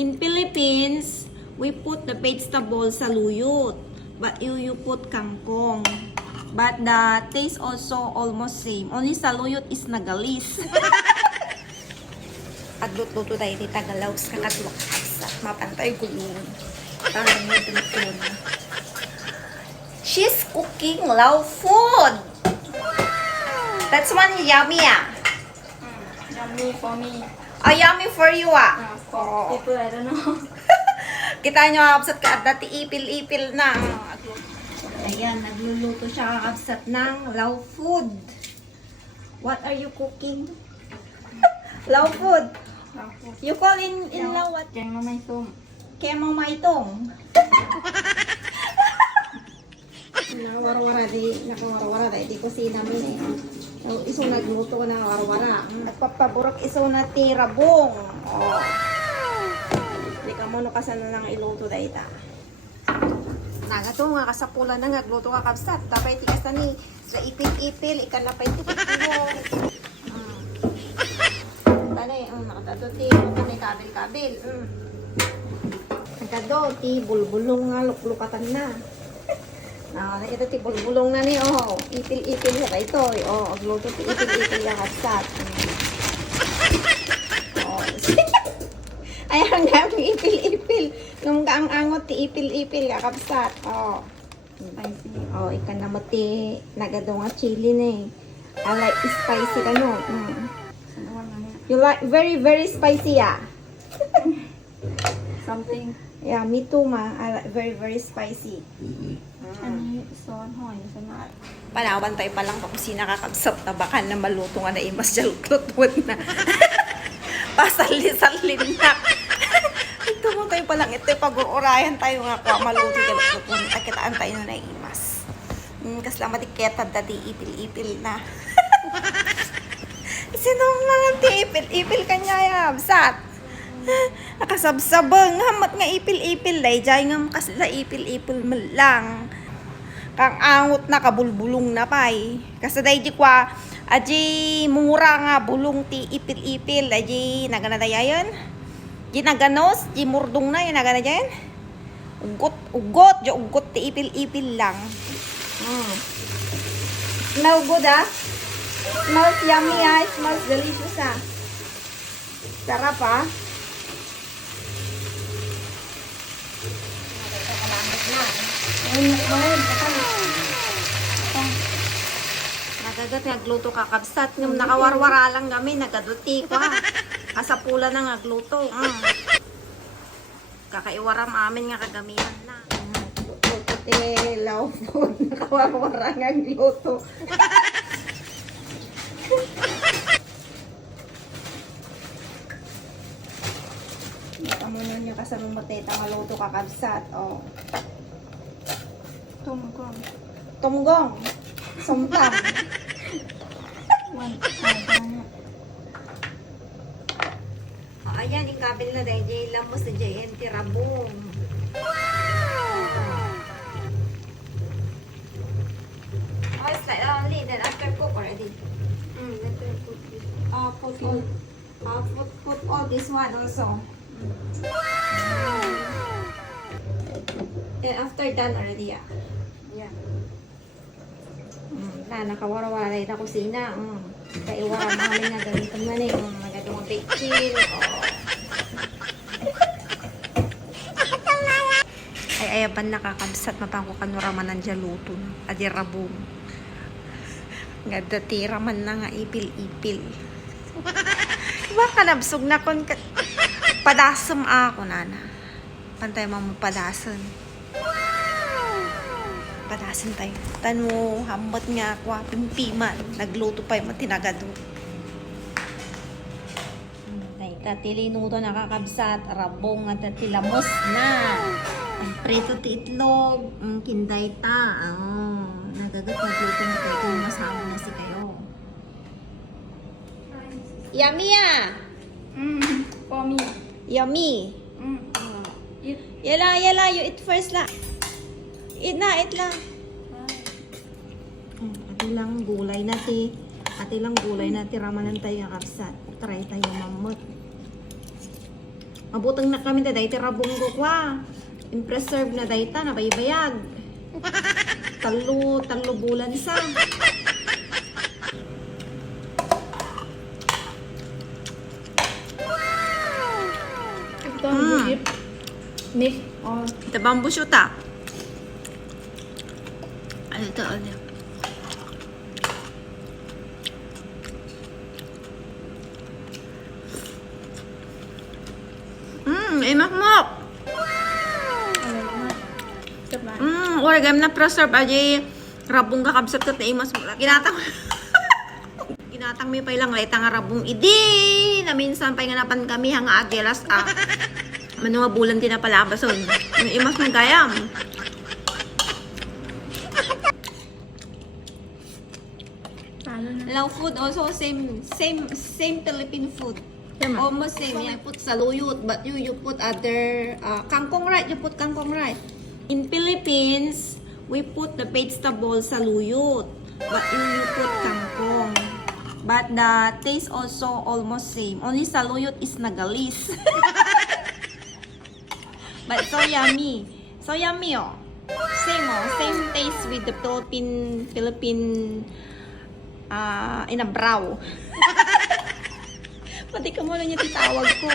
In Philippines, we put the vegetable sa luyot, but you put kangkong. But the taste also almost same. Only sa luyot is nagalis. At luto tayo di Tagalaw sa kakatlok sa mapantay gulong. Parang may tulutun. She's cooking Lao food. That's one yummy Yummy for me. Oh, yummy for you For people, I don't know. Kita nyo kakabsat ka at dati ipil-ipil na. Ayan, nagluluto siya kakabsat ng Lao food. What are you cooking? Lao food. You call in Lao what? แกงน้ำไม่ส้ม Kemo maitong. Nakawara-wara di kusina mo eh. So, isong nagluto ko na warwara. Nagpapaburok iso na tirabong. Oh. Hindi ka mo kasan na ng iluto da ita. Nagato nga kasapula na nagluto ka kabsat. Tapay tikas na ni sa ipil-ipil. Ikalapay tikit-tiyo. Tani, nakatatuti. Kanay kabil-kabil. Nagkado, ti bulbulong nga luklukatan na. Ito ti bulbulong na ni, oh. Ipil-ipil sa ito. Oh, agluto ti ipil-ipil yung kapsat. Oh. Ayan nga, ipil-ipil. Nung kaang-angot ti ipil-ipil yung kapsat. Oh. Spicy. Oh, ikan na mo ti nagado nga chili na eh. I like spicy ka no. Sanawan na niya. You like very spicy Something. Yeah, me too ma. I like very spicy. อันนี้ซอสหอยสนัด Panawan tayo pa lang kung sinakakabsap na baka na maluto nga na imas jalklotwad na. Pasali-salin na. Ito mo tayo pa lang. Ito pag-urayan tayo nga ko maluto jalklotwad. Akitaan tayo na imas. Kasama tiketa dati ipil-ipil na. Sinong mga ipil-ipil kanya yabsat? Nakasabsabang hamat nga ipil-ipil day jay nga makasla ipil-ipil man lang. Kang angot na kabulbulong na pay. Kasi day di kwa aji mura nga bulong ti ipil-ipil aji naganadayan. Di naganos, di murdong na yan naganadayan. Ugot ti ipil-ipil lang. Smell good Smells yummy Smells delicious Sarap Nagagat nagluto kakabsat ngam nakawarwara lang kami nagaduti ko kasapula na nagluto kakaiwaram amin nga kagamihan na luto ti Lao food nakawarwara nga nagluto Nakamunan nyo kasama mateta nga luto kakabsat Tumgong. Tumgong. Sumtang. One. Ay, Ayan, yung kabil na dahil Jay lang mo sa JNT Rabong. Oh, it's like only then after cook already. better put this. Put all this one also. And after done already Yeah. nakawara-wara na kusina. Kaiwara namin nga gamitin man nagadong baking. Ay ayaban nakakabsat mapangko kanuraman ng jaluto na. Adi rabong. Nga datira man na nga ipil-ipil. Baka nabsog na kon padasam ako nana. Pantay mo padasan. Padasan tayo. Tano, hambat nga ako, pimpiman. Nagluto pa yung matinagado. Tatilinuto nakakabsat, rabong at tilamos na. Ang preto ti itlog, kinday ta. Nagagat nagluto na kayo kung masama na si kayo. Yummy For me. Yummy! Eat. Yala, you eat first la. Eat lang. Ati lang gulay na ti ramanan tayo ang kapsat. Try tayo mamot. Mabutang na kami na dahil rabong ko kwa. In-preserve na dahil na baybayag. Talo bulan sa. Ito ang buhit. Mix or Ito bamboo shoot ah. Ano ito? Ano? Imak-mak! ano na. Diba? Origam na preserve aja rabong kakabsat ka imas mo. Kinatang kinatang mi pa ilang lay nga rabong idi na minsan pa nganapan kami hanga agelas Mano nga bulan din na palabason. Yung imas ng gayam. Talo na. Lao food also same Philippine food. Tama. Almost same. You put saluyot, but you put other kangkong right. You put kangkong right. In Philippines, we put the vegetable saluyot, but you put kangkong. But the taste also almost same. Only saluyot is nagalis. But so yummy. So yummy oh. Same taste with the Philippine inabraw. Pati ka mo lang yung titawag ko.